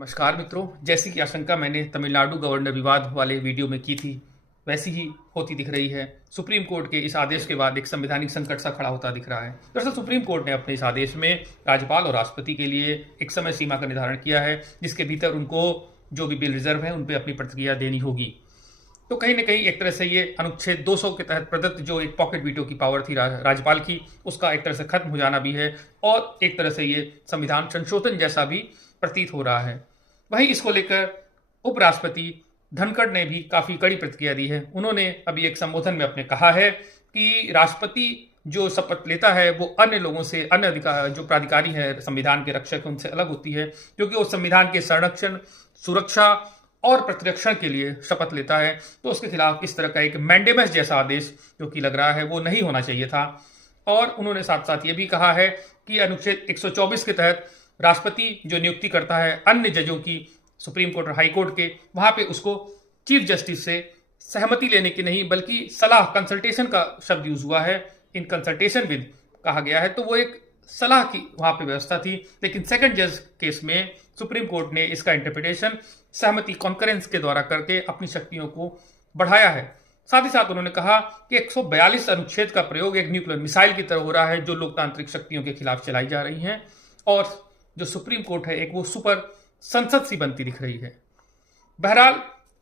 नमस्कार मित्रों, जैसी कि आशंका मैंने तमिलनाडु गवर्नर विवाद वाले वीडियो में की थी, वैसी ही होती दिख रही है। सुप्रीम कोर्ट के इस आदेश के बाद एक संवैधानिक संकट सा खड़ा होता दिख रहा है। दरअसल सुप्रीम कोर्ट ने अपने इस आदेश में राज्यपाल और राष्ट्रपति के लिए एक समय सीमा का निर्धारण किया है, जिसके भीतर उनको जो भी बिल रिजर्व है उन पर अपनी प्रतिक्रिया देनी होगी। तो कहीं ना कहीं एक तरह से ये अनुच्छेद 200 के तहत प्रदत्त जो एक पॉकेट वीटो की पावर थी राज्यपाल की, उसका एक तरह से खत्म हो जाना भी है और एक तरह से ये संविधान संशोधन जैसा भी प्रतीत हो रहा है। वहीं इसको लेकर उपराष्ट्रपति धनखड़ ने भी काफी कड़ी प्रतिक्रिया दी है। उन्होंने अभी एक संबोधन में अपने कहा है कि राष्ट्रपति जो शपथ लेता है वो अन्य लोगों से, अन्य अधिकार जो प्राधिकारी है संविधान के रक्षक उनसे अलग होती है, क्योंकि वो संविधान के संरक्षण, सुरक्षा और प्रतिरक्षण के लिए शपथ लेता है। तो उसके खिलाफ इस तरह का एक मैंडेमस जैसा आदेश जो कि लग रहा है वो नहीं होना चाहिए था। और उन्होंने साथ साथ ये भी कहा है कि अनुच्छेद 124 के तहत राष्ट्रपति जो नियुक्ति करता है अन्य जजों की, सुप्रीम कोर्ट और हाई कोर्ट के, वहां पे उसको चीफ जस्टिस से सहमति लेने की नहीं बल्कि सलाह, कंसल्टेशन का शब्द यूज हुआ है, इन कंसल्टेशन विद कहा गया है। तो वो एक सलाह की वहां पे व्यवस्था थी, लेकिन सेकंड जज केस में सुप्रीम कोर्ट ने इसका इंटरप्रिटेशन सहमति कॉन्करेंस के द्वारा करके अपनी शक्तियों को बढ़ाया है। साथ ही साथ उन्होंने कहा कि 142 अनुच्छेद का प्रयोग एक न्यूक्लियर मिसाइल की तरह हो रहा है जो लोकतांत्रिक शक्तियों के खिलाफ चलाई जा रही हैं, और जो सुप्रीम कोर्ट है एक वो सुपर संसद सी बनती दिख रही है। बहरहाल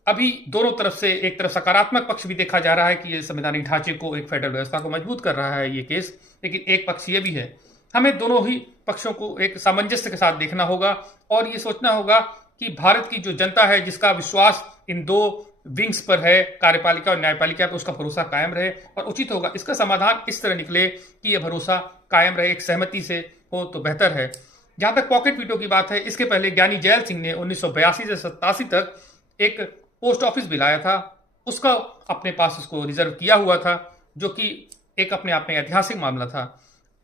अभी दोनों तरफ से एक तरफ सकारात्मक पक्ष भी देखा जा रहा है कि ये संवैधानिक ढांचे को, एक फेडरल व्यवस्था को मजबूत कर रहा है ये केस, लेकिन एक पक्ष ये भी है, हमें दोनों ही पक्षों को एक सामंजस्य के साथ देखना होगा और ये सोचना होगा कि भारत की जो जनता है जिसका विश्वास इन दो विंग्स पर है, कार्यपालिका और न्यायपालिका पर, उसका भरोसा कायम रहे और उचित होगा इसका समाधान इस तरह निकले कि यह भरोसा कायम रहे, एक सहमति से हो तो बेहतर है। जहां तक पॉकेट वीटो की बात है, इसके पहले ज्ञानी जैल सिंह ने 1982 से 87 तक एक पोस्ट ऑफिस बिल आया था, उसका अपने पास उसको रिजर्व किया हुआ था, जो कि एक अपने आप में ऐतिहासिक मामला था।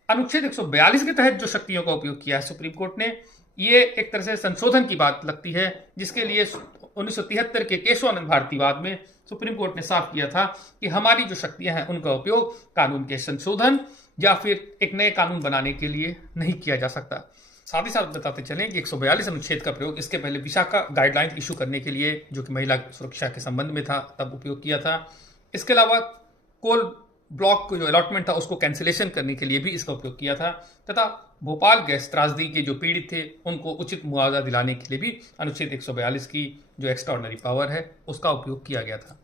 अनुच्छेद 142 के तहत जो शक्तियों का उपयोग किया है सुप्रीम कोर्ट ने, ये एक तरह से संशोधन की बात लगती है, जिसके लिए 1973 के केशवानंद भारतीवाद में सुप्रीम कोर्ट ने साफ किया था कि हमारी जो शक्तियां हैं उनका उपयोग कानून के संशोधन या फिर एक नए कानून बनाने के लिए नहीं किया जा सकता। साथ ही साथ बताते चलें कि 142 अनुच्छेद का प्रयोग इसके पहले विशाखा गाइडलाइन इशू करने के लिए, जो कि महिला सुरक्षा के संबंध में था, तब उपयोग किया था। इसके अलावा कोल ब्लॉक को जो अलॉटमेंट था उसको कैंसिलेशन करने के लिए भी इसका उपयोग किया था, तथा भोपाल गैस त्रासदी के जो पीड़ित थे उनको उचित मुआवजा दिलाने के लिए भी अनुच्छेद 142 की जो एक्स्ट्राऑर्डिनरी पावर है उसका उपयोग किया गया था।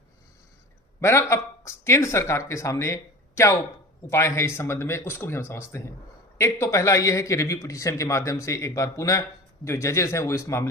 बहरहाल अब केंद्र सरकार के सामने क्या उपाय है इस संबंध में, उसको भी हम समझते हैं। एक तो पहला यह है कि रिव्यू पिटीशन के माध्यम से एक बार पुनः जो जजेस हैं वो इस मामले